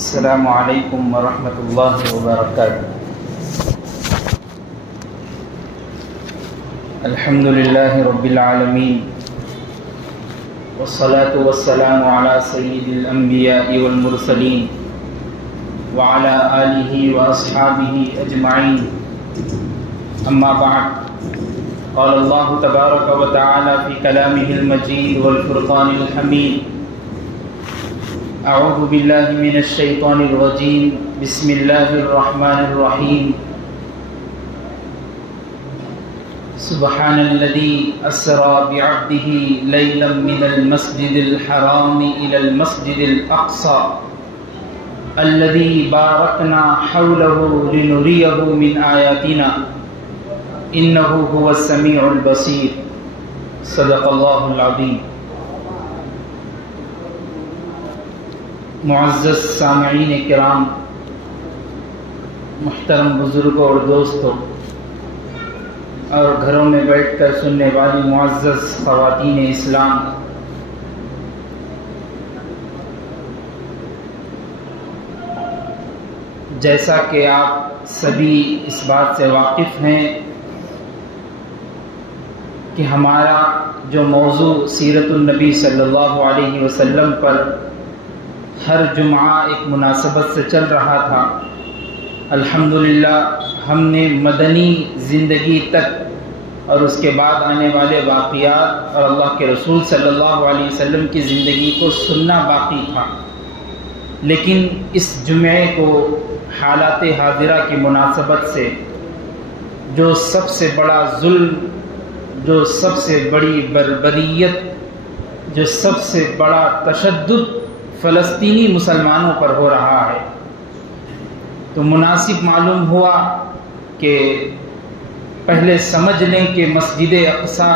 السلام علیکم ورحمۃ اللہ وبرکاتہ۔ الحمد للہ رب العالمین والصلاة والسلام علی سید الانبیاء والمرسلین وعلی آلہ واصحابہ اجمعین، اما بعد، قال اللہ تبارک و تعالی فی کلامہ المجید والفرقان الحمید، اعوذ باللہ من الشیطان الرجیم، بسم اللہ الرحمن الرحیم، سبحان الذی اسری بعبدہ لیلا من المسجد الحرام الی المسجد الاقصی الذی بارکنا حولہ لنریہ من آیاتنا انہ هو السمیع البصیر، صدق اللہ العظیم۔ معزز سامعین کرام، محترم بزرگوں اور دوستوں، اور گھروں میں بیٹھ کر سننے والی معزز خواتین اسلام، جیسا کہ آپ سبھی اس بات سے واقف ہیں کہ ہمارا جو موضوع سیرت النبی صلی اللہ علیہ وسلم پر ہر جمعہ ایک مناسبت سے چل رہا تھا، الحمدللہ ہم نے مدنی زندگی تک اور اس کے بعد آنے والے واقعات اور اللہ کے رسول صلی اللہ علیہ وسلم کی زندگی کو سننا باقی تھا، لیکن اس جمعے کو حالات حاضرہ کی مناسبت سے جو سب سے بڑا ظلم، جو سب سے بڑی بربریت، جو سب سے بڑا تشدد فلسطینی مسلمانوں پر ہو رہا ہے، تو مناسب معلوم ہوا کہ پہلے سمجھ لیں کہ مسجد اقصی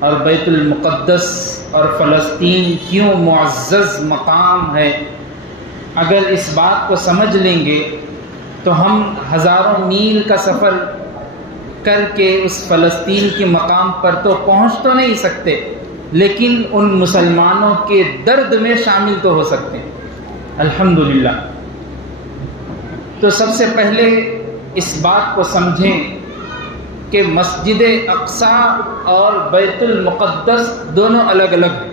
اور بیت المقدس اور فلسطین کیوں معزز مقام ہے۔ اگر اس بات کو سمجھ لیں گے تو ہم ہزاروں میل کا سفر کر کے اس فلسطین کے مقام پر تو پہنچ تو نہیں سکتے، لیکن ان مسلمانوں کے درد میں شامل تو ہو سکتے ہیں، الحمدللہ۔ تو سب سے پہلے اس بات کو سمجھیں کہ مسجد اقصی اور بیت المقدس دونوں الگ الگ ہیں۔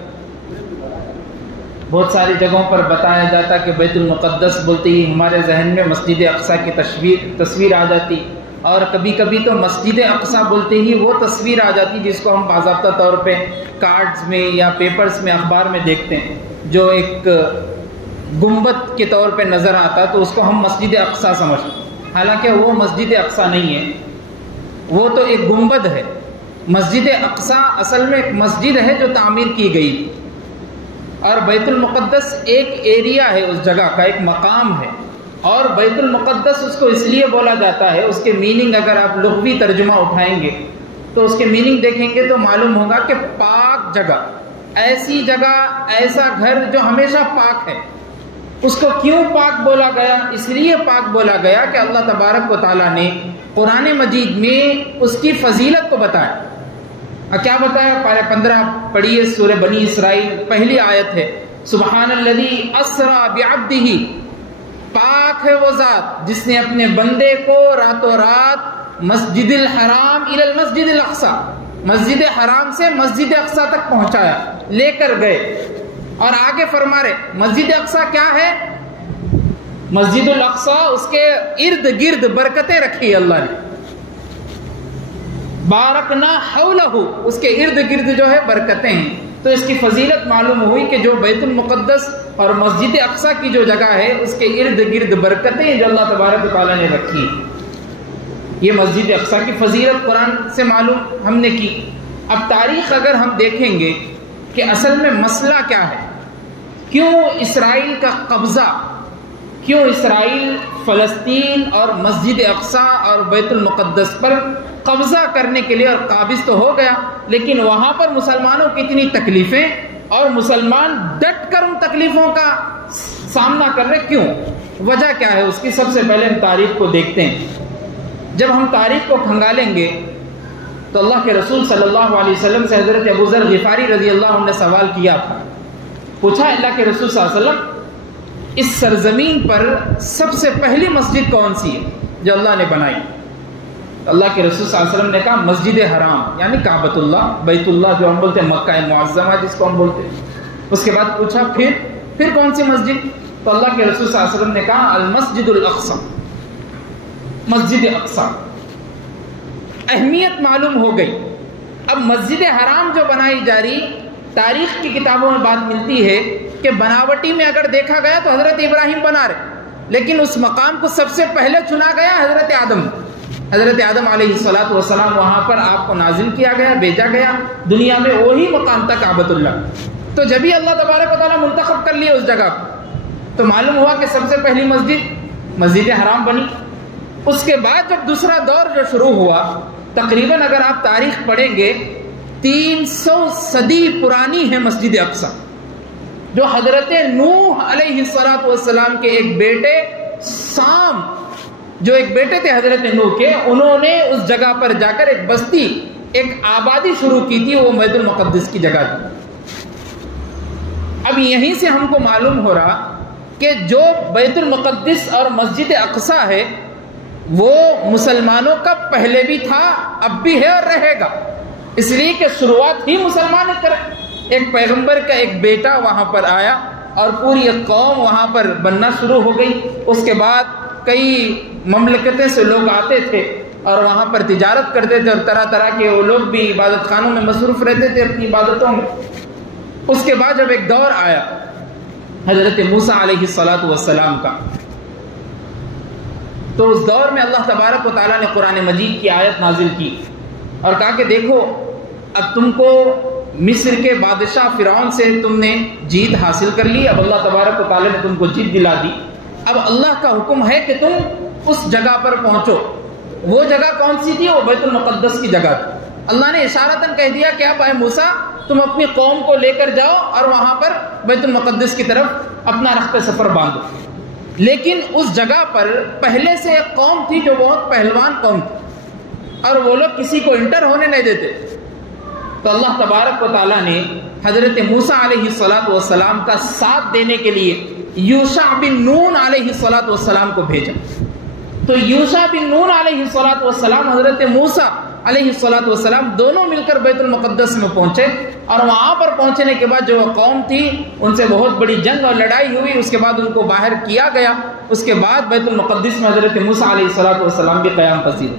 بہت ساری جگہوں پر بتایا جاتا کہ بیت المقدس بولتے ہی ہمارے ذہن میں مسجد اقصی کی تصویر آ جاتی، اور کبھی کبھی تو مسجد اقصی بولتے ہی وہ تصویر آ جاتی جس کو ہم باضابطہ طور پہ کارڈز میں یا پیپرز میں، اخبار میں دیکھتے ہیں، جو ایک گنبد کے طور پہ نظر آتا، تو اس کو ہم مسجد اقصی سمجھتے ہیں، حالانکہ وہ مسجد اقصی نہیں ہے، وہ تو ایک گنبد ہے۔ مسجد اقصی اصل میں ایک مسجد ہے جو تعمیر کی گئی، اور بیت المقدس ایک ایریا ہے، اس جگہ کا ایک مقام ہے، اور بیت المقدس اس کو اس لیے بولا جاتا ہے، اس کے میننگ اگر آپ لغوی ترجمہ اٹھائیں گے تو اس کے میننگ دیکھیں گے تو معلوم ہوگا کہ پاک جگہ، ایسی جگہ، ایسا گھر جو ہمیشہ پاک ہے۔ اس کو کیوں پاک بولا گیا؟ اس لیے پاک بولا گیا کہ اللہ تبارک و تعالیٰ نے قرآن مجید میں اس کی فضیلت کو بتایا۔ کیا بتایا؟ پارہ 15 پڑھیے، سورہ بنی اسرائیل، پہلی آیت ہے، سبحان الذی اسری بعبدہ، پاک ہے وہ ذات جس نے اپنے بندے کو راتوں رات مسجد الحرام الی المسجد الاقصی، مسجد حرام سے مسجد اقصی تک پہنچایا، لے کر گئے۔ اور آگے فرما رہے مسجد اقصی کیا ہے؟ مسجد الاقصی، اس کے ارد گرد برکتیں رکھی اللہ نے، بارکنا حولہ، اس کے ارد گرد جو ہے برکتیں ہیں۔ تو اس کی فضیلت معلوم ہوئی کہ جو بیت المقدس اور مسجد اقصی کی جو جگہ ہے، اس کے ارد گرد برکتیں جو اللہ تبارک و تعالیٰ نے رکھی، یہ مسجد اقصی کی فضیلت قرآن سے معلوم ہم نے کی۔ اب تاریخ اگر ہم دیکھیں گے کہ اصل میں مسئلہ کیا ہے، کیوں اسرائیل کا قبضہ، کیوں اسرائیل فلسطین اور مسجد اقصی اور بیت المقدس پر قبضہ کرنے کے لیے، اور قابض تو ہو گیا، لیکن وہاں پر مسلمانوں کی اتنی تکلیفیں، اور مسلمان ڈٹ کر ان تکلیفوں کا سامنا کر رہے، کیوں؟ وجہ کیا ہے اس کی؟ سب سے پہلے ہم تاریخ کو دیکھتے ہیں۔ جب ہم تاریخ کو کھنگالیں گے تو اللہ کے رسول صلی اللہ علیہ وسلم سے حضرت ابو ذر غفاری رضی اللہ عنہ نے سوال کیا تھا، پوچھا اللہ کے رسول صلی اللہ علیہ وسلم اس سرزمین پر سب سے پہلی مسجد کون سی ہے جو اللہ نے بنائی؟ اللہ کے رسول صلی اللہ علیہ وسلم نے کہا مسجد حرام، یعنی کعبۃ اللہ، بیت اللہ جو ہم بولتے ہیں، مکہ معظمہ جس کو ہم بولتے ہیں۔ اس کے بعد پوچھا پھر کون سی مسجد؟ تو اللہ کے رسول صلی اللہ علیہ وسلم نے کہا المسجد الاقصی، مسجد اقصی۔ اہمیت معلوم ہو گئی۔ اب مسجد حرام جو بنائی جا رہی، تاریخ کی کتابوں میں بات ملتی ہے کہ بناوٹی میں اگر دیکھا گیا تو حضرت ابراہیم بنا رہے، لیکن اس مقام کو سب سے پہلے چنا گیا حضرت آدم علیہ السلام، وہاں پر آپ کو نازل کیا گیا، بھیجا گیا دنیا میں، وہی مقام تھا کعبۃ اللہ۔ تو جب ہی اللہ تبارک و تعالیٰ منتخب کر لیا اس جگہ کو، تو معلوم ہوا کہ سب سے پہلی مسجد حرام بنی۔ اس کے بعد جب دوسرا دور جو شروع ہوا، تقریباً اگر آپ تاریخ پڑھیں گے 300 صدی پرانی ہے مسجد اقصی، جو حضرت نوح علیہ السلام کے ایک بیٹے سام، جو ایک بیٹے تھے حضرت نوح کے، انہوں نے اس جگہ پر جا کر ایک بستی، ایک آبادی شروع کی تھی، وہ بیت المقدس کی جگہ تھی۔ اب یہیں سے ہم کو معلوم ہو رہا کہ جو بیت المقدس اور مسجد اقصی ہے وہ مسلمانوں کا پہلے بھی تھا، اب بھی ہے اور رہے گا، اس لیے کہ شروعات ہی مسلمان کرے۔ ایک پیغمبر کا ایک بیٹا وہاں پر آیا اور پوری ایک قوم وہاں پر بننا شروع ہو گئی۔ اس کے بعد کئی مملکتیں سے لوگ آتے تھے اور وہاں پر تجارت کرتے تھے، اور طرح طرح کے وہ لوگ بھی عبادت خانوں میں مصروف رہتے تھے اپنی عبادتوں میں۔ اس کے بعد جب ایک دور آیا حضرت موسیٰ علیہ السلام کا، تو اس دور میں اللہ تبارک و تعالیٰ نے قرآن مجید کی آیت نازل کی اور کہا کہ دیکھو اب تم کو مصر کے بادشاہ فرعون سے تم نے جیت حاصل کر لی، اب اللہ تبارک و تعالیٰ نے تم کو جیت دلا دی، اب اللہ کا حکم ہے کہ تم اس جگہ پر پہنچو۔ وہ جگہ کون سی تھی؟ وہ بیت المقدس کی جگہ تھی۔ اللہ نے اشارتاً کہہ دیا کہ اب اے موسیٰ تم اپنی قوم کو لے کر جاؤ اور وہاں پر بیت المقدس کی طرف اپنا رخت سفر باندھو۔ لیکن اس جگہ پر پہلے سے ایک قوم تھی جو بہت پہلوان قوم تھی، اور وہ لوگ کسی کو انٹر ہونے نہیں دیتے۔ تو اللہ تبارک و تعالیٰ نے حضرت موسیٰ علیہ السلام کا ساتھ دینے کے لیے یوشع بن نون علیہ السلام کو بھیجا۔ تو یوشع بن نون علیہ السلام حضرت موسیٰ علیہ السلام دونوں مل کر بیت المقدس میں پہنچے، اور وہاں پر پہنچنے کے بعد جو قوم تھی ان سے بہت بڑی جنگ اور لڑائی ہوئی، اس کے بعد ان کو باہر کیا گیا۔ اس کے بعد بیت المقدس میں حضرت موسیٰ علیہ السلام بھی قیام پذیر۔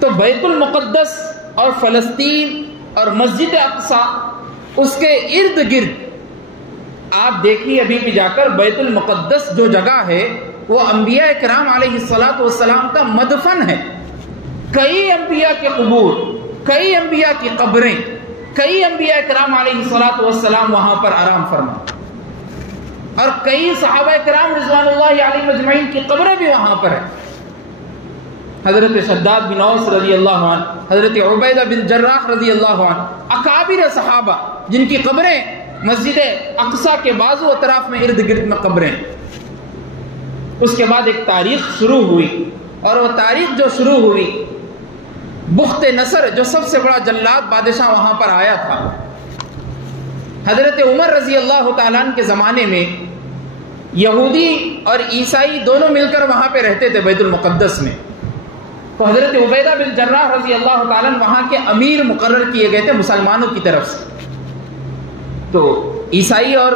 تو بیت المقدس اور فلسطین اور مسجد اقصی، اس کے ارد گرد آپ دیکھیے ابھی بھی جا کر بیت المقدس جو جگہ ہے وہ انبیاء کرام علیہ السلام کا مدفن ہے۔ کئی انبیاء کے قبور، کئی انبیاء کی قبریں، کئی انبیاء کرام علیہ السلام وہاں پر آرام فرما، اور کئی صحابہ کرام رضوان اللہ علیہم اجمعین کی قبریں بھی وہاں پر ہیں۔ حضرت شداد بن اوس رضی اللہ عنہ، حضرت عبیدہ بن جراح رضی اللہ عنہ، اکابر صحابہ جن کی قبریں مسجد اقصی کے بازو اطراف میں ارد گرد میں قبریں۔ اس کے بعد ایک تاریخ شروع ہوئی، اور وہ تاریخ جو شروع ہوئی، بخت نصر جو سب سے بڑا جلاد بادشاہ وہاں پر آیا تھا، حضرت عمر رضی اللہ تعالیٰ عنہ کے زمانے میں یہودی اور عیسائی دونوں مل کر وہاں پہ رہتے تھے بیت المقدس میں۔ تو حضرت عبیدہ بن جراح رضی اللہ تعالیٰ عنہ وہاں کے امیر مقرر کیے گئے تھے مسلمانوں کی طرف سے۔ تو عیسائی اور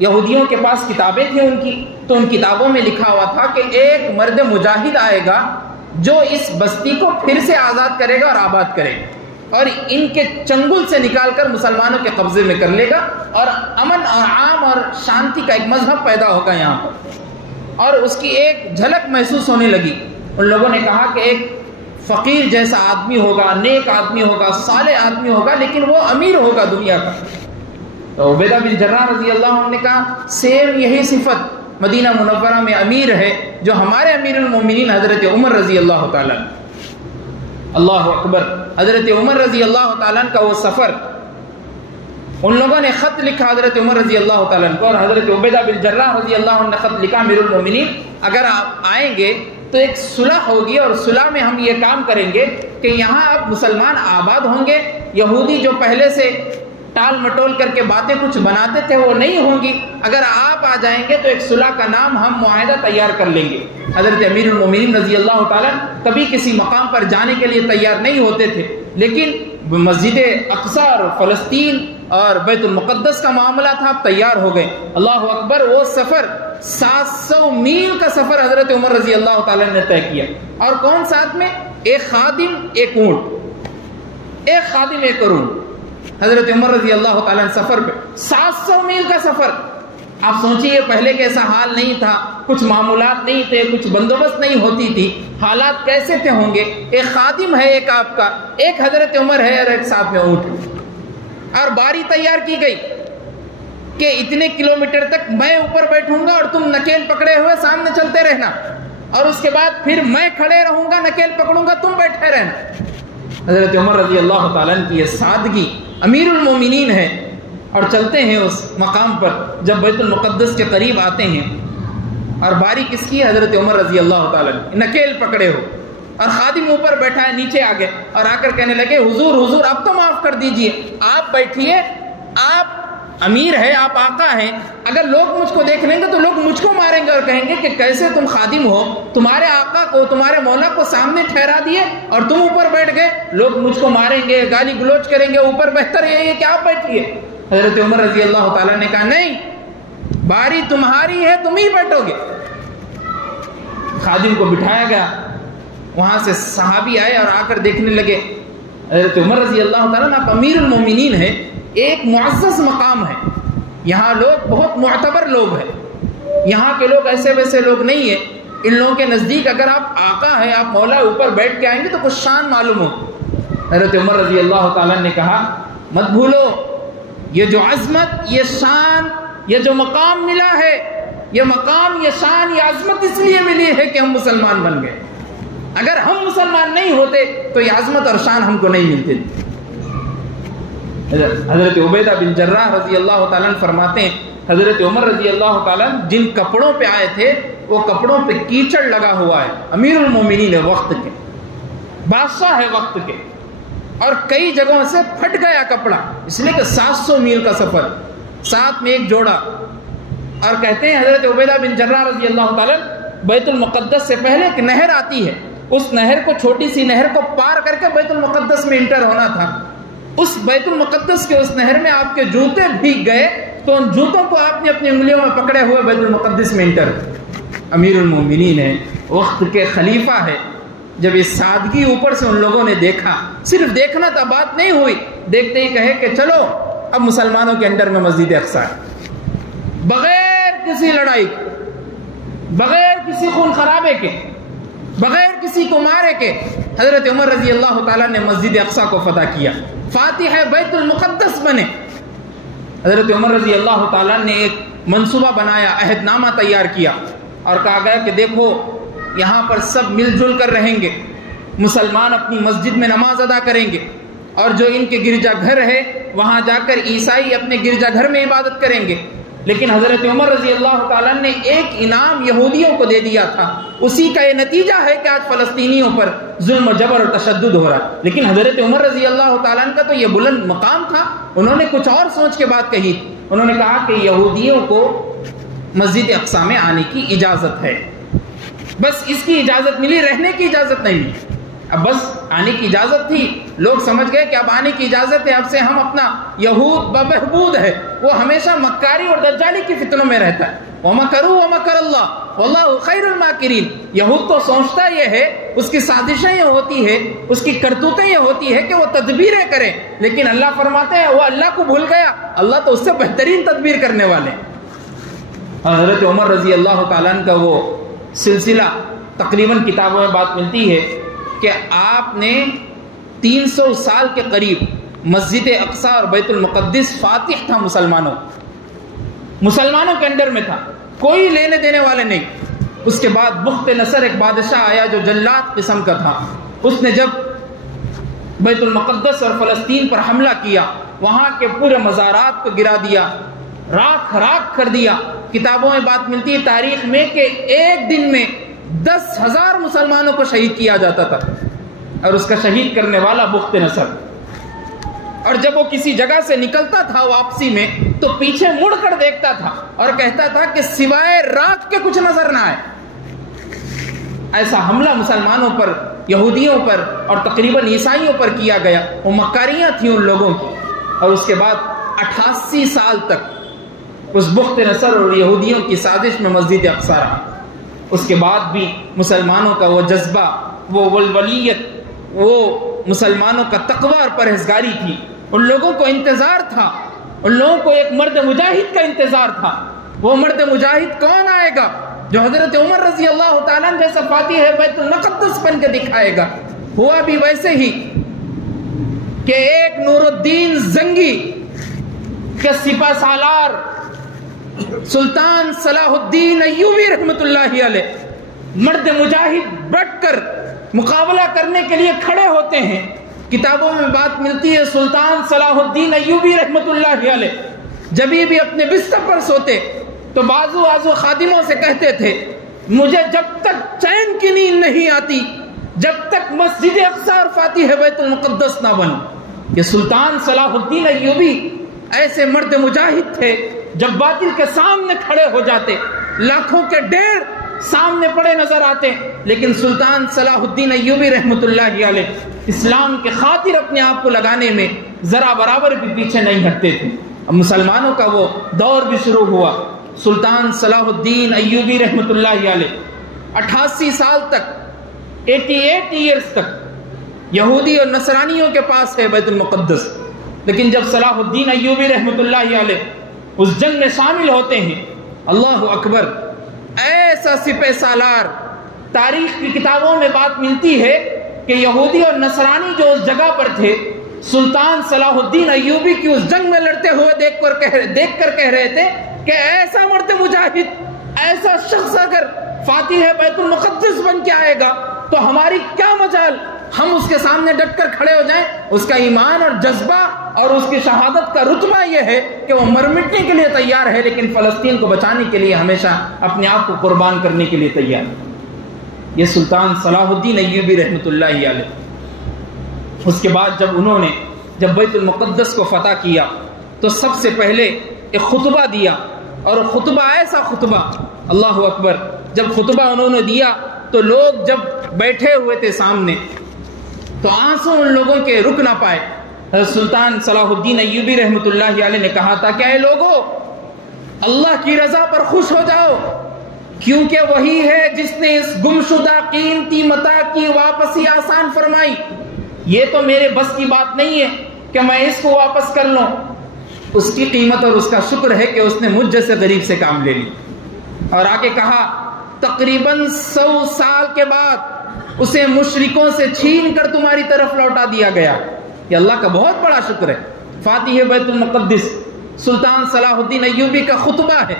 یہودیوں کے پاس کتابیں تھیں ان کی، تو ان کتابوں میں لکھا ہوا تھا کہ ایک مرد مجاہد آئے گا جو اس بستی کو پھر سے آزاد کرے گا اور آباد کرے گا، اور ان کے چنگل سے نکال کر مسلمانوں کے قبضے میں کر لے گا، اور امن اور عام اور شانتی کا ایک مذہب پیدا ہوگا یہاں پر۔ اور اس کی ایک جھلک محسوس ہونے لگی۔ ان لوگوں نے کہا کہ ایک فقیر جیسا آدمی ہوگا، نیک آدمی ہوگا، صالح آدمی ہوگا، لیکن وہ امیر ہوگا دنیا کا۔ تو عبیدہ بن جراح رضی اللہ عنہ نے کہا سیم یہی صفت مدینہ منورہ میں امیر ہے جو ہمارے امیر المومنین حضرت عمر رضی اللہ تعالیٰ، اللہ اکبر، حضرت عمر رضی اللہ تعالیٰ کا وہ سفر، ان لوگوں نے خط لکھا حضرت عمر رضی اللہ تعالیٰ کو، اور حضرت عبیدہ بن جراح رضی اللہ عنہ نے خط لکھا امیر المومنین اگر آپ آئیں گے تو ایک صلح ہوگی، اور صلح میں ہم یہ کام کریں گے کہ یہاں اب مسلمان آباد ہوں گے، یہودی جو پہلے سے ٹال مٹول کر کے باتیں کچھ بناتے تھے وہ نہیں ہوں گی. اگر آپ آ جائیں گے تو ایک صلح کا نام ہم معاہدہ تیار کر لیں گے. حضرت امیر المومنین رضی اللہ تعالیٰ کبھی کسی مقام پر جانے کے لیے تیار نہیں ہوتے تھے، لیکن مسجد اقصی اور فلسطین اور بیت المقدس کا معاملہ تھا، اب تیار ہو گئے. اللہ اکبر. وہ سفر 700 میل کا سفر حضرت عمر رضی اللہ تعالیٰ نے طے کیا. اور کون ساتھ میں؟ ایک خادم، ایک اونٹ. ایک خادم، ایک اونٹ. حضرت عمر رضی اللہ تعالیٰ نے سفر پہ 700 میل کا سفر. آپ سوچئے پہلے کیسا حال نہیں تھا، کچھ معمولات نہیں تھے، کچھ بندوبست نہیں ہوتی تھی، حالات کیسے تھے ہوں گے؟ ایک خادم ہے ایک آپ کا، ایک حضرت عمر ہے اور ایک ساتھ میں اونٹ. اور باری تیار کی گئی کہ اتنے کلومیٹر تک میں اوپر بیٹھوں گا اور تم نکیل پکڑے ہوئے سامنے چلتے رہنا، اور اس کے بعد پھر میں کھڑے رہوں گا، نکیل پکڑوں گا، تم بیٹھے رہنا. حضرت عمر رضی اللہ تعالیٰ کی یہ سادگی، امیر المومنین ہے اور چلتے ہیں اس مقام پر. جب بیت المقدس کے قریب آتے ہیں اور باری کس کی؟ حضرت عمر رضی اللہ تعالیٰ نکیل پکڑے ہو اور خادم اوپر بیٹھا ہے، نیچے آ گئے اور آ کر کہنے لگے حضور حضور اب تو معاف کر دیجئے، آپ بیٹھیے، آپ امیر ہے، آپ آقا ہیں، اگر لوگ مجھ کو دیکھ لیں گے تو لوگ مجھ کو ماریں گے اور کہیں گے کہ کیسے تم خادم ہو، تمہارے آقا کو، تمہارے مولا کو سامنے ٹھہرا دیے اور تم اوپر بیٹھ گئے، لوگ مجھ کو ماریں گے، گالی گلوچ کریں گے، اوپر بہتر یہ ہے کہ آپ بیٹھیے. حضرت عمر رضی اللہ تعالیٰ نے کہا نہیں، باری تمہاری ہے، تم ہی بیٹھو گے. خادم کو بٹھایا گیا. وہاں سے صحابی آئے اور آ کر دیکھنے لگے. حضرت عمر رضی اللہ تعالیٰ آپ امیر المومنین ہیں، ایک معزز مقام ہے، یہاں لوگ بہت معتبر لوگ ہیں، یہاں کے لوگ ایسے ویسے لوگ نہیں ہیں. ان لوگوں کے نزدیک اگر آپ آقا ہیں، آپ مولا اوپر بیٹھ کے آئیں گے تو کچھ شان معلوم ہو. حضرت عمر رضی اللہ تعالیٰ نے کہا مت بھولو، یہ جو عظمت، یہ شان، یہ جو مقام ملا ہے، یہ مقام، یہ شان، یہ عظمت اس لیے ملی ہے کہ ہم مسلمان بن گئے. اگر ہم مسلمان نہیں ہوتے تو یہ عظمت اور شان ہم کو نہیں ملتی. حضرت عبیدہ بن جراح رضی اللہ تعالیٰ فرماتے ہیں حضرت عمر رضی اللہ تعالیٰ جن کپڑوں پہ آئے تھے وہ کپڑوں پہ کیچڑ لگا ہوا ہے. امیر المومنین ہے، وقت کے بادشاہ ہے وقت کے، اور کئی جگہوں سے پھٹ گیا کپڑا، اس لیے کہ 700 میل کا سفر، ساتھ میں ایک جوڑا. اور کہتے ہیں حضرت عبیدہ بن جراح رضی اللہ تعالیٰ بیت المقدس سے پہلے ایک نہر آتی ہے، اس نہر کو، چھوٹی سی نہر کو پار کر کے بیت المقدس میں انٹر ہونا تھا. اس بیت المقدس کے اس نہر میں آپ کے جوتے بھیگ گئے تو ان جوتوں کو آپ نے اپنی انگلیوں میں پکڑے ہوئے بیت المقدس میں انٹر. امیر المومنین ہے، وقت کے خلیفہ ہے. جب یہ سادگی اوپر سے ان لوگوں نے دیکھا، صرف دیکھنا تھا، بات نہیں ہوئی، دیکھتے ہی کہے کہ چلو اب مسلمانوں کے انڈر میں مسجد اقصی ہے، بغیر کسی لڑائی کے، بغیر کسی خون خرابے کے، بغیر کسی کو مارے کے حضرت عمر رضی اللہ تعالیٰ نے مسجد اقصی کو فتح کیا، فاتح بیت المقدس بنے. حضرت عمر رضی اللہ تعالیٰ نے ایک منصوبہ بنایا، عہد نامہ تیار کیا اور کہا گیا کہ دیکھو یہاں پر سب مل جل کر رہیں گے، مسلمان اپنی مسجد میں نماز ادا کریں گے، اور جو ان کے گرجا گھر ہے وہاں جا کر عیسائی اپنے گرجا گھر میں عبادت کریں گے. لیکن حضرت عمر رضی اللہ تعالیٰ نے ایک انعام یہودیوں کو دے دیا تھا، اسی کا یہ نتیجہ ہے کہ آج فلسطینیوں پر ظلم و جبر اور تشدد ہو رہا ہے. لیکن حضرت عمر رضی اللہ تعالیٰ کا تو یہ بلند مقام تھا، انہوں نے کچھ اور سوچ کے بات کہی. انہوں نے کہا کہ یہودیوں کو مسجد اقصی میں آنے کی اجازت ہے، بس اس کی اجازت ملی، رہنے کی اجازت نہیں ملی. اب بس آنے کی اجازت تھی، لوگ سمجھ گئے کہ اب آنے کی اجازت ہے، اب سے ہم اپنا یہود بہبود ہے، وہ ہمیشہ مکاری اور دجالی کی فتنوں میں رہتا ہے. وَمَكَرُوا وَمَكَرَ اللَّهُ وَاللَّهُ خَيْرُ الْمَاكِرِينَ. یہود تو سوچتا یہ ہے، اس کی سازشیں یہ ہوتی ہے، اس کی کرتوتیں یہ ہوتی ہے کہ وہ تدبیریں کرے، لیکن اللہ فرماتے ہیں وہ اللہ کو بھول گیا، اللہ تو اس سے بہترین تدبیر کرنے والے. حضرت عمر رضی اللہ تعالیٰ کا وہ سلسلہ تقریباً کتابوں میں بات ملتی ہے کہ آپ نے 300 سال کے قریب مسجد اقصی اور بیت المقدس فاتح تھا مسلمانوں کے انڈر میں تھا، کوئی لینے دینے والے نہیں. اس کے بعد بخت نصر ایک بادشاہ آیا جو جلاد قسم کا تھا، اس نے جب بیت المقدس اور فلسطین پر حملہ کیا، وہاں کے پورے مزارات کو گرا دیا، راکھ راکھ کر دیا. کتابوں میں بات ملتی ہے تاریخ میں کہ ایک دن میں 10,000 مسلمانوں کو شہید کیا جاتا تھا، اور اس کا شہید کرنے والا بخت نصر. اور جب وہ کسی جگہ سے نکلتا تھا واپسی میں تو پیچھے مڑ کر دیکھتا تھا اور کہتا تھا کہ سوائے رات کے کچھ نظر نہ آئے۔ ایسا حملہ مسلمانوں پر، یہودیوں پر اور تقریباً عیسائیوں پر کیا گیا۔ وہ مکاریاں تھیں ان لوگوں کی، اور اس کے بعد 88 سال تک اس بخت نصر اور یہودیوں کی سازش میں مسجد اقصی رہا۔ اس کے بعد بھی مسلمانوں کا وہ جذبہ، وہ ولولیت، وہ مسلمانوں کا تقوی اور پرہیزگاری تھی۔ ان لوگوں کو انتظار تھا، ان لوگوں کو ایک مرد مجاہد کا انتظار تھا۔ وہ مرد مجاہد کون آئے گا جو حضرت عمر رضی اللہ تعالیٰ عنہ جیسا فاتح بیت المقدس بن کے دکھائے گا؟ ہوا بھی ویسے ہی کہ ایک نور الدین زنگی کے سپہ سالار سلطان صلاح الدین ایوبی رحمت اللہ علیہ مرد مجاہد بٹ کر مقابلہ کرنے کے لیے کھڑے ہوتے ہیں۔ کتابوں میں بات ملتی ہے سلطان صلاح الدین ایوبی رحمت اللہ علیہ جب بھی اپنے بستر پر سوتے تو بازو خادموں سے کہتے تھے مجھے جب تک چین کی نیند نہیں آتی جب تک مسجد اقصی اور فاتح بیت المقدس نہ بنو۔ یہ سلطان صلاح الدین ایوبی ایسے مرد مجاہد تھے، جب باطل کے سامنے کھڑے ہو جاتے لاکھوں کے ڈھیر سامنے پڑے نظر آتے، لیکن سلطان صلاح الدین ایوبی رحمت اللہ علیہ اسلام کے خاطر اپنے آپ کو لگانے میں ذرا برابر بھی پیچھے نہیں ہٹتے تھے۔ اب مسلمانوں کا وہ دور بھی شروع ہوا۔ سلطان صلاح الدین ایوبی رحمت اللہ علیہ 88 سال تک 88 ایئرز تک یہودی اور نصرانیوں کے پاس ہے بیت المقدس، لیکن جب صلاح الدین ایوبی رحمت اللہ علیہ اس جنگ میں شامل ہوتے ہیں، اللہ اکبر، ایسا سپہ سالار، تاریخ کی کتابوں میں بات ملتی ہے کہ یہودی اور نصرانی جو اس جگہ پر تھے سلطان صلاح الدین ایوبی کی اس جنگ میں لڑتے ہوئے دیکھ کر کہہ رہے تھے کہ ایسا مرد مجاہد، ایسا شخص اگر فاتح بیت المقدس بن کے آئے گا تو ہماری کیا مجال، ہم اس کے سامنے ڈٹ کر کھڑے ہو جائیں۔ اس کا ایمان اور جذبہ اور اس کی شہادت کا رتبہ یہ ہے کہ وہ مر مٹنے کے لیے تیار ہے، لیکن فلسطین کو بچانے کے لیے ہمیشہ اپنے آپ کو قربان کرنے کے لیے تیار ہے۔ یہ سلطان صلاح الدین ایوبی رحمت اللہ علیہ۔ اس کے بعد جب بیت المقدس کو فتح کیا تو سب سے پہلے ایک خطبہ دیا، اور خطبہ ایسا خطبہ، اللہ اکبر، جب خطبہ انہوں نے دیا تو لوگ جب بیٹھے ہوئے تھے سامنے تو آنسو ان لوگوں کے رک نہ پائے۔ حضرت سلطان صلاح الدین ایوبی رحمت اللہ علیہ نے کہا تھا کہ اے لوگو، اللہ کی رضا پر خوش ہو جاؤ، کیونکہ وہی ہے جس نے اس گمشدہ قیمتی متاع کی واپسی آسان فرمائی۔ یہ تو میرے بس کی بات نہیں ہے کہ میں اس کو واپس کر لوں، اس کی قیمت اور اس کا شکر ہے کہ اس نے مجھ جیسے غریب سے کام لے لی۔ اور آگے کہا تقریباً 100 سال کے بعد اسے مشرکوں سے چھین کر تمہاری طرف لوٹا دیا گیا۔ یہ اللہ کا بہت بڑا شکر ہے۔ فاتح بیت المقدس سلطان صلاح الدین ایوبی کا خطبہ ہے،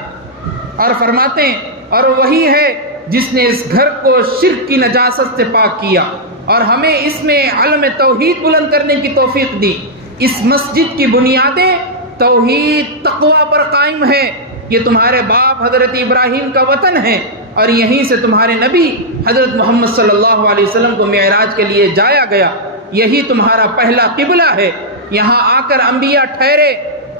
اور فرماتے ہیں اور وہی ہے جس نے اس گھر کو شرک کی نجاست سے پاک کیا اور ہمیں اس میں علم توحید بلند کرنے کی توفیق دی۔ اس مسجد کی بنیادیں توحید تقوی پر قائم ہے۔ یہ تمہارے باپ حضرت ابراہیم کا وطن ہے، اور یہیں سے تمہارے نبی حضرت محمد صلی اللہ علیہ وسلم کو معراج کے لیے جایا گیا۔ یہی تمہارا پہلا قبلہ ہے۔ یہاں آ کر انبیاء ٹھہرے،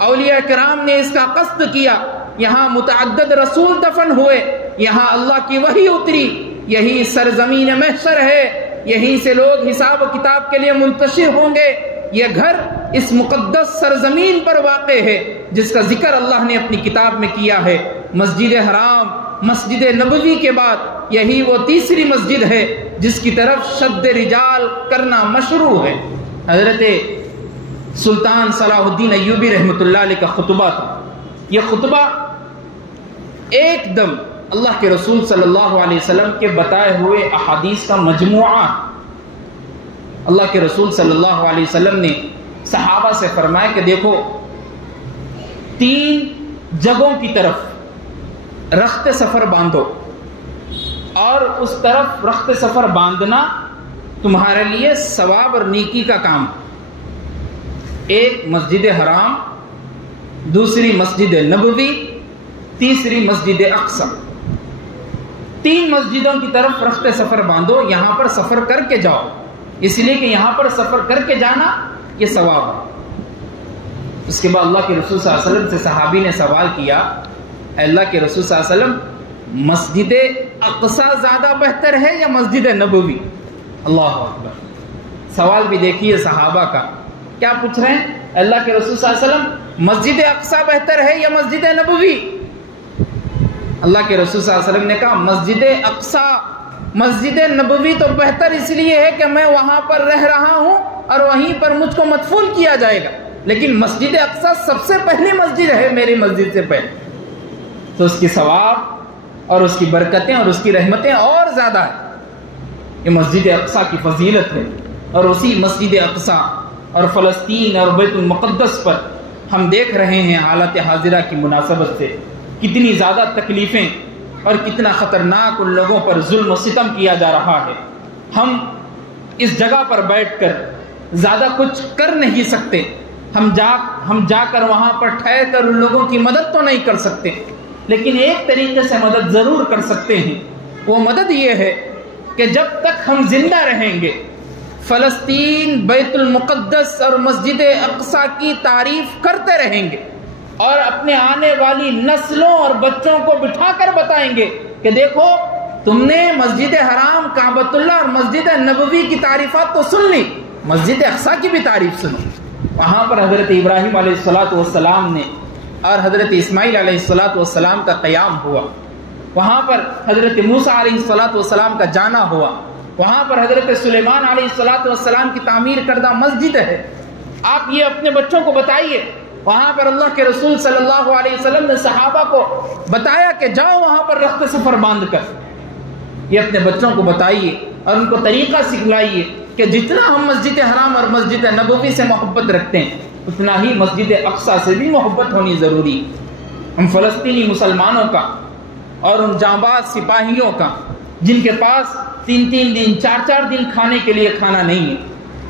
اولیاء کرام نے اس کا قصد کیا، یہاں متعدد رسول دفن ہوئے، یہاں اللہ کی وحی اتری، یہی سرزمین محشر ہے، یہیں سے لوگ حساب و کتاب کے لیے منتشر ہوں گے۔ یہ گھر اس مقدس سرزمین پر واقع ہے جس کا ذکر اللہ نے اپنی کتاب میں کیا ہے۔ مسجد حرام، مسجد نبوی کے بعد یہی وہ تیسری مسجد ہے جس کی طرف شد رجال کرنا مشروع ہے۔ حضرت سلطان صلاح الدین ایوبی رحمت اللہ علیہ کا خطبہ تھا۔ یہ خطبہ ایک دم اللہ کے رسول صلی اللہ علیہ وسلم کے بتائے ہوئے احادیث کا مجموعہ۔ اللہ کے رسول صلی اللہ علیہ وسلم نے صحابہ سے فرمایا کہ دیکھو، 3 جگہوں کی طرف رخت سفر باندھو، اور اس طرف رخت سفر باندھنا تمہارے لیے ثواب اور نیکی کا کام۔ ایک مسجد حرام، دوسری مسجد نبوی، تیسری مسجد اقصی۔ 3 مسجدوں کی طرف رخت سفر باندھو، یہاں پر سفر کر کے جاؤ، اس لیے کہ یہاں پر سفر کر کے جانا یہ ثواب ہے۔ اس کے بعد اللہ کے رسول صلی اللہ علیہ وسلم سے صحابی نے سوال کیا، اے اللہ کے رسول صلی اللہ علیہ وسلم، مسجد اقصی زیادہ بہتر ہے یا مسجد نبوی؟ اللہ اکبر، سوال بھی دیکھیے صحابہ کا، کیا پوچھ رہے ہیں؟ اللہ کے رسول صلی اللہ علیہ وسلم، مسجد اقصی بہتر ہے یا مسجد نبوی؟ اللہ کے رسول صلی اللہ علیہ وسلم نے کہا مسجد اقصی، مسجد نبوی تو بہتر اس لیے ہے کہ میں وہاں پر رہ رہا ہوں اور وہیں پر مجھ کو مدفون کیا جائے گا، لیکن مسجد اقصی سب سے پہلی مسجد ہے میری مسجد سے پہلے، تو اس کی ثواب اور اس کی برکتیں اور اس کی رحمتیں اور زیادہ ہیں۔ یہ مسجد اقصی کی فضیلت ہے، اور اسی مسجد اقصی اور فلسطین اور بیت المقدس پر ہم دیکھ رہے ہیں حالت حاضرہ کی مناسبت سے کتنی زیادہ تکلیفیں اور کتنا خطرناک ان لوگوں پر ظلم و ستم کیا جا رہا ہے۔ ہم اس جگہ پر بیٹھ کر زیادہ کچھ کر نہیں سکتے، ہم جا کر وہاں پر ٹھہر کر ان لوگوں کی مدد تو نہیں کر سکتے، لیکن ایک طریقے سے مدد ضرور کر سکتے ہیں۔ وہ مدد یہ ہے کہ جب تک ہم زندہ رہیں گے فلسطین، بیت المقدس اور مسجد اقصی کی تعریف کرتے رہیں گے، اور اپنے آنے والی نسلوں اور بچوں کو بٹھا کر بتائیں گے کہ دیکھو تم نے مسجد حرام، کعبۃ اللہ اور مسجد نبوی کی تعریفات تو سن لی، مسجد اقصی کی بھی تعریف سنو۔ وہاں پر حضرت ابراہیم علیہ السلام نے اور حضرت اسماعیل علیہ السلام کا قیام ہوا، وہاں پر حضرت موسیٰ علیہ السلام کا جانا ہوا، وہاں پر حضرت سلیمان علیہ السلام کی تعمیر کردہ مسجد ہے۔ آپ یہ اپنے بچوں کو بتائیے، وہاں پر اللہ کے رسول صلی اللہ علیہ وسلم نے صحابہ کو بتایا کہ جاؤ وہاں پر رخت سفر باندھ کر، یہ اپنے بچوں کو بتائیے اور ان کو طریقہ سکھلائیے کہ جتنا ہم مسجد حرام اور مسجد نبوی سے محبت رکھتے ہیں اتنا ہی مسجد اقصی سے بھی محبت ہونی ضروری۔ ہم فلسطینی مسلمانوں کا اور ان جانباز سپاہیوں کا جن کے پاس 3 دن 4 دن کھانے کے لیے کھانا نہیں ہے،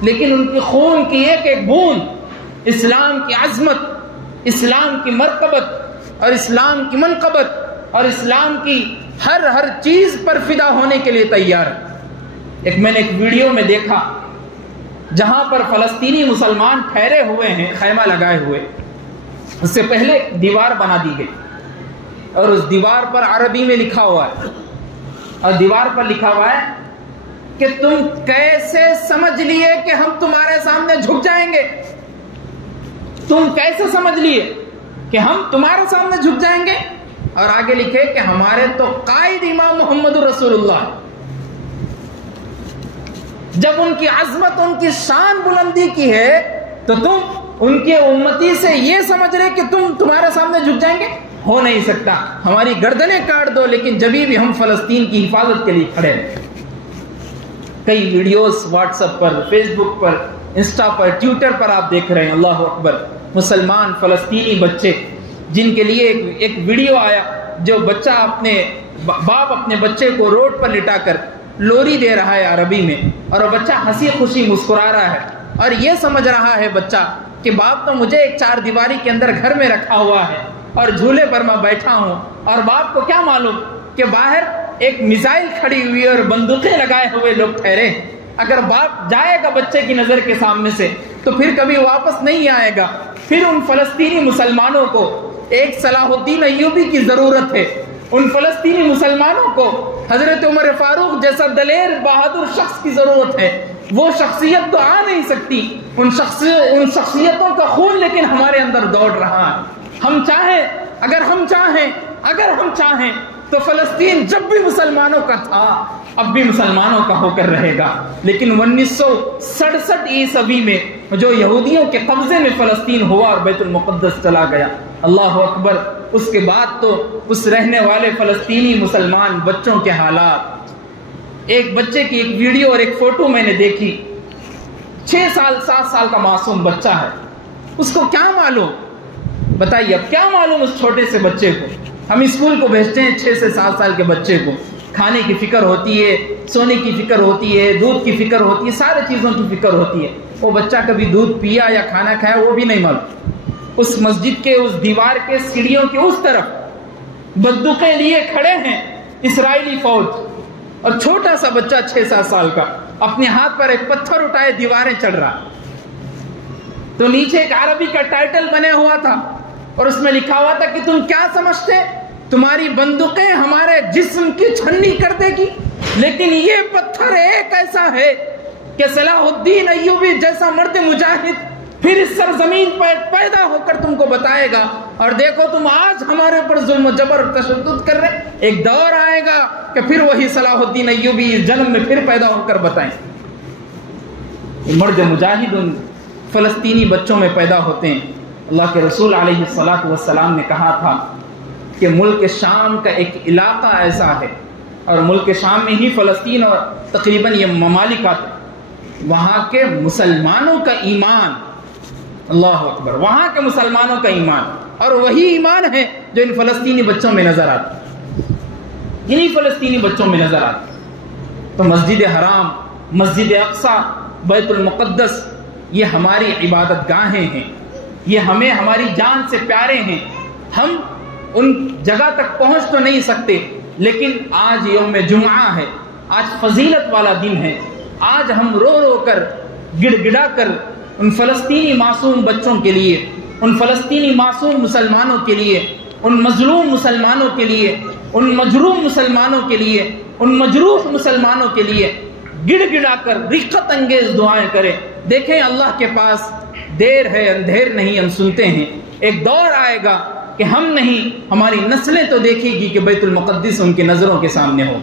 لیکن ان کی خون کی ایک ایک بوند اسلام کی عظمت، اسلام کی مرتبت اور اسلام کی منقبت اور اسلام کی ہر چیز پر فدا ہونے کے لیے تیار ہے۔ میں نے ایک ویڈیو میں دیکھا جہاں پر فلسطینی مسلمان ٹھہرے ہوئے ہیں خیمہ لگائے ہوئے، اس سے پہلے دیوار بنا دی گئی اور اس دیوار پر عربی میں لکھا ہوا ہے، اور دیوار پر لکھا ہوا ہے کہ تم کیسے سمجھ لیے کہ ہم تمہارے سامنے جھک جائیں گے؟ تم کیسے سمجھ لیے کہ ہم تمہارے سامنے جھک جائیں گے؟ اور آگے لکھے کہ ہمارے تو قائد امام محمد رسول اللہ، جب ان کی عظمت، ان کی شان بلندی کی ہے تو تم ان کے امتی سے یہ سمجھ رہے کہ تمہارے سامنے جھک جائیں گے؟ ہو نہیں سکتا، ہماری گردنیں کاٹ دو لیکن جبھی بھی ہم فلسطین کی حفاظت کے لیے کھڑے ہیں۔ کئی ویڈیوز واٹس ایپ پر، فیس بک پر، انسٹا پر، ٹویٹر پر آپ دیکھ رہے ہیں، اللہ اکبر، مسلمان فلسطینی بچے جن کے لیے ایک ویڈیو آیا جو بچہ اپنے باپ اپنے بچے کو روڈ پر لٹا کر لوری دے رہا ہے عربی میں، اور وہ بچہ ہنسی خوشی مسکرا رہا ہے اور یہ سمجھ رہا ہے بچہ کہ باپ تو مجھے ایک 4 دیواری کے اندر گھر میں رکھا ہوا ہے اور جھولے پر میں بیٹھا ہوں، اور باپ کو کیا معلوم کہ باہر ایک میزائل کھڑی ہوئی اور بندوقیں لگائے ہوئے لوگ ٹھہرے۔ اگر باپ جائے گا بچے کی نظر کے سامنے سے تو پھر کبھی واپس نہیں آئے گا۔ پھر ان فلسطینی مسلمانوں کو ایک صلاح الدین ایوبی کی ضرورت ہے، ان فلسطینی مسلمانوں کو حضرت عمر فاروق جیسا دلیر بہادر شخص کی ضرورت ہے۔ وہ شخصیت تو آ نہیں سکتی، ان شخصیتوں کا خون لیکن ہمارے اندر دوڑ رہا ہے۔ اگر ہم چاہیں تو فلسطین جب بھی مسلمانوں کا تھا اب بھی مسلمانوں کا ہو کر رہے گا، لیکن 1967 عیسوی میں جو یہودیوں کے قبضے میں فلسطین ہوا اور بیت المقدس چلا گیا، اللہ اکبر، اس کے بعد تو اس رہنے والے فلسطینی مسلمان بچوں کے حالات، ایک بچے کی ایک ویڈیو اور ایک فوٹو میں نے دیکھی، 6 سال 7 سال کا معصوم بچہ ہے، اس کو کیا معلوم، بتائیے اب کیا معلوم اس چھوٹے سے بچے کو۔ ہم اسکول کو بھیجتے ہیں 6 سے 7 سال کے بچے کو، کھانے کی فکر ہوتی ہے، سونے کی فکر ہوتی ہے، دودھ کی فکر ہوتی ہے، سارے چیزوں کی فکر ہوتی ہے۔ وہ بچہ کبھی دودھ پیا یا کھانا کھایا وہ بھی نہیں معلوم۔ اس مسجد کے اس دیوار کے سیڑھیوں کے اس طرف بندوقیں لیے کھڑے ہیں اسرائیلی فوج، اور چھوٹا سا بچہ 6-7 سال کا اپنے ہاتھ پر ایک پتھر اٹھائے دیواریں چڑھ رہا۔ تو نیچے ایک عربی کا ٹائٹل بنے ہوا تھا اور اس میں لکھا ہوا تھا کہ تم کیا سمجھتے تمہاری بندوقیں ہمارے جسم کی چھنی کر دے گی، لیکن یہ پتھر ایک ایسا ہے کہ صلاح الدین ایوبی جیسا مرد مجاہد پھر اس سرزمین پر پیدا ہو کر تم کو بتائے گا، اور دیکھو تم آج ہمارے اوپر ظلم و جبر اور تشدد کر رہے، ایک دور آئے گا کہ پھر وہی صلاح الدین ایوبی اس جنم میں پھر پیدا ہو کر بتائیں۔ مرد مجاہد ان فلسطینی بچوں میں پیدا ہوتے ہیں۔ اللہ کے رسول علیہ السلام نے کہا تھا کہ ملک شام کا ایک علاقہ ایسا ہے، اور ملک شام میں ہی فلسطین اور تقریباً یہ ممالک آتے، وہاں کے مسلمانوں کا ایمان، اللہ اکبر، وہاں کے مسلمانوں کا ایمان، اور وہی ایمان ہے جو ان فلسطینی بچوں میں نظر آتا، انہی فلسطینی بچوں میں نظر آتا۔ تو مسجد حرام، مسجد اقصی، بیت المقدس، یہ ہماری عبادت گاہیں ہیں، یہ ہمیں ہماری جان سے پیارے ہیں۔ ہم ان جگہ تک پہنچ تو نہیں سکتے، لیکن آج یوم جمعہ ہے، آج فضیلت والا دن ہے، آج ہم رو رو کر گڑ گڑا کر ان فلسطینی معصوم بچوں کے لیے، ان فلسطینی معصوم مسلمانوں کے لیے، ان مظلوم مسلمانوں کے لیے، ان مجروح مسلمانوں کے لیے، ان مجروح مسلمانوں کے لیے گڑ گڑا کر رقت انگیز دعائیں کریں۔ دیکھیں اللہ کے پاس دیر ہے اندھیر نہیں، ہم سنتے ہیں ایک دور آئے گا کہ ہم نہیں، ہماری نسلیں تو دیکھے گی کہ بیت المقدس ان کی نظروں کے سامنے ہو،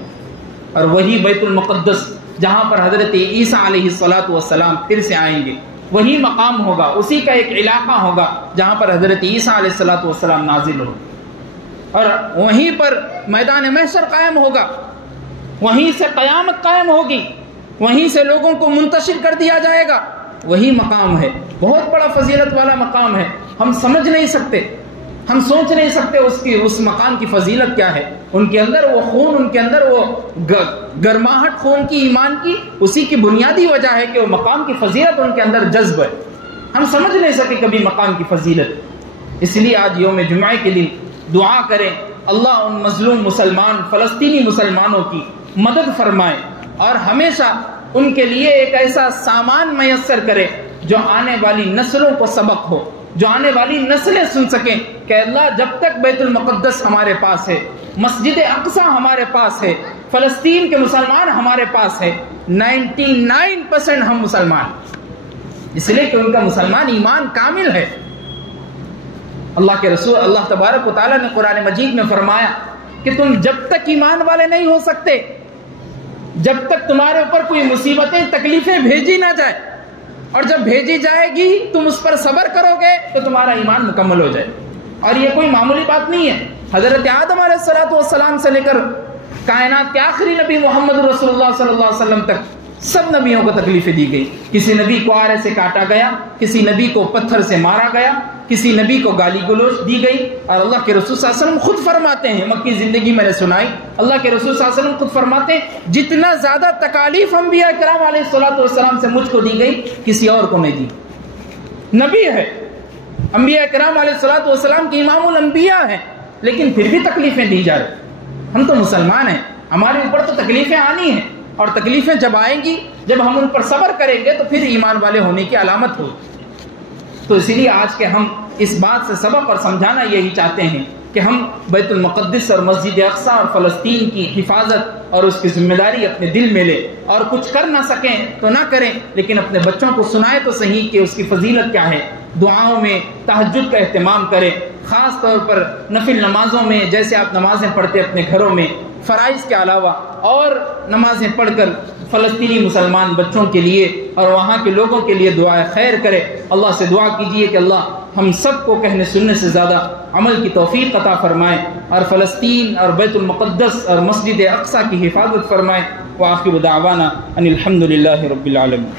اور وہی بیت المقدس جہاں پر حضرت عیسیٰ علیہ السلام پھر سے آئیں گے، وہی مقام ہوگا، اسی کا ایک علاقہ ہوگا جہاں پر حضرت عیسیٰ علیہ السلام نازل ہو، اور وہیں پر میدان محشر قائم ہوگا، وہیں سے قیامت قائم ہوگی، وہیں سے لوگوں کو منتشر کر دیا جائے گا۔ وہی مقام ہے، بہت بڑا فضیلت والا مقام ہے، ہم سمجھ نہیں سکتے، ہم سوچ نہیں سکتے اس مقام کی فضیلت کیا ہے۔ ان کے اندر وہ خون، ان کے اندر وہ گرماہٹ خون کی، ایمان کی، اسی کی بنیادی وجہ ہے کہ وہ مقام کی فضیلت ان کے اندر جذب ہے، ہم سمجھ نہیں سکے کبھی مقام کی فضیلت۔ اس لیے آج یوم جمعہ کے دن دعا کریں اللہ ان مظلوم مسلمان فلسطینی مسلمانوں کی مدد فرمائے، اور ہمیشہ ان کے لیے ایک ایسا سامان میسر کرے جو آنے والی نسلوں کو سبق ہو، جو آنے والی نسلیں سن سکیں کہ اللہ جب تک بیت المقدس ہمارے پاس ہے، مسجد اقصی ہمارے پاس ہے، فلسطین کے مسلمان ہمارے پاس ہے، 99% ہم مسلمان، اس لیے کہ ان کا مسلمان ایمان کامل ہے۔ اللہ کے رسول اللہ تبارک و تعالیٰ نے قرآن مجید میں فرمایا کہ تم جب تک ایمان والے نہیں ہو سکتے، جب تک تمہارے اوپر کوئی مصیبتیں تکلیفیں بھیجی نہ جائے، اور جب بھیجی جائے گی تم اس پر صبر کرو گے تو تمہارا ایمان مکمل ہو جائے۔ اور یہ کوئی معمولی بات نہیں ہے، حضرت آدم علیہ السلام سے لے کر کائنات کے آخری نبی محمد رسول اللہ صلی اللہ علیہ وسلم تک سب نبیوں کو تکلیفیں دی گئی، کسی نبی کو آرے سے کاٹا گیا، کسی نبی کو پتھر سے مارا گیا، کسی نبی کو گالی گلوچ دی گئی، اور اللہ کے رسول صلی اللہ علیہ وسلم خود فرماتے ہیں، مکی زندگی میں نے سنائی، اللہ کے رسول صلی اللہ علیہ وسلم خود فرماتے ہیں جتنا زیادہ تکالیف انبیاء کرام علیہ السلام سے مجھ کو دی گئی کسی اور کو نہیں دی۔ نبی ہے، انبیاء کرام علیہ السلام کی امام الانبیاء ہیں، لیکن پھر بھی تکلیفیں دی جا رہی۔ ہم تو مسلمان ہیں، ہمارے اوپر تو تکلیفیں آنی ہیں، اور تکلیفیں جب آئیں گی، جب ہم ان پر صبر کریں گے تو پھر ایمان والے ہونے کی علامت ہوگی۔ تو اسی لیے آج کے ہم اس بات سے سبق اور سمجھانا یہی چاہتے ہیں کہ ہم بیت المقدس اور مسجد اقصی اور فلسطین کی حفاظت اور اس کی ذمہ داری اپنے دل میں لیں، اور کچھ کر نہ سکیں تو نہ کریں، لیکن اپنے بچوں کو سنائیں تو صحیح کہ اس کی فضیلت کیا ہے۔ دعاؤں میں تہجد کا اہتمام کریں، خاص طور پر نفل نمازوں میں، جیسے آپ نمازیں پڑھتے اپنے گھروں میں فرائض کے علاوہ، اور نمازیں پڑھ کر فلسطینی مسلمان بچوں کے لیے اور وہاں کے لوگوں کے لیے دعائے خیر کرے۔ اللہ سے دعا کیجیے کہ اللہ ہم سب کو کہنے سننے سے زیادہ عمل کی توفیق عطا فرمائے، اور فلسطین اور بیت المقدس اور مسجد اقصی کی حفاظت فرمائے۔ وآخر دعوانا ان الحمد للہ رب العالمین۔